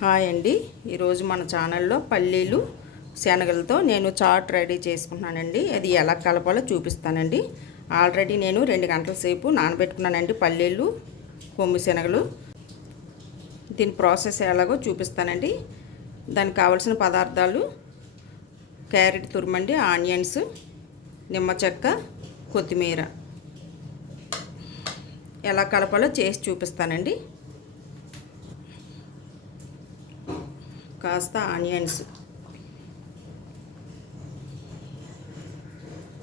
Hi అండి. ఈరోజు మన ఛానల్లో పల్లీలు శనగలతో నేను చాట్ రెడీ చేసుకుంటున్నానండి. అది ఎలా కలపాలో చూపిస్తానండి. ఆల్రెడీ నేను 2 గంటల సేపు నానబెట్టుకున్నానండి పల్లీలు, కొమ్ము శనగలు. దీని ప్రాసెస్ ఎలాగో చూపిస్తానండి. దానికి కావాల్సిన పదార్థాలు: క్యారెట్ తురుమండి, ఆనియన్స్, నిమ్మ చెక్క, కొత్తిమీర. ఎలా కలపాలో చేసి చూపిస్తానండి. కాస్త ఆనియన్స్,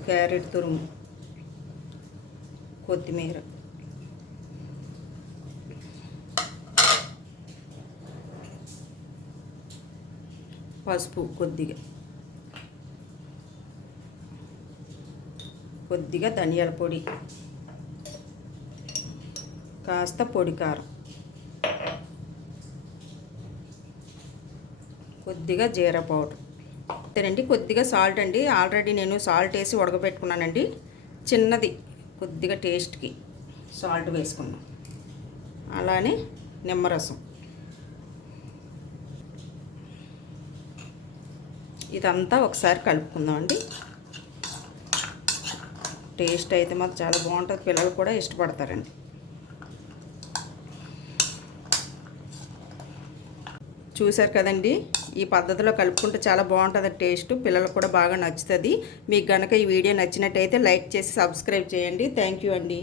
క్యారెట్ తురుము, కొత్తిమీర, పసుపు కొద్దిగా ధనియాల పొడి, కాస్త పొడి కారం, కొద్దిగా జీరా పౌడర్ అంతేనండి. కొద్దిగా సాల్ట్ అండి. ఆల్రెడీ నేను సాల్ట్ వేసి ఉడకబెట్టుకున్నానండి. చిన్నది కొద్దిగా టేస్ట్కి సాల్ట్ వేసుకున్నాం. అలానే నిమ్మరసం. ఇదంతా ఒకసారి కలుపుకుందామండి. టేస్ట్ అయితే మాత్రం చాలా బాగుంటుంది. పిల్లలు కూడా ఇష్టపడతారండి. చూశారు కదండి, ఈ పద్ధతిలో కలుపుకుంటే చాలా బాగుంటుంది టేస్ట్. పిల్లలకు కూడా బాగా నచ్చుతుంది. మీకు కనుక ఈ వీడియో నచ్చినట్టయితే లైక్ చేసి సబ్స్క్రైబ్ చేయండి. థ్యాంక్ యూ అండి.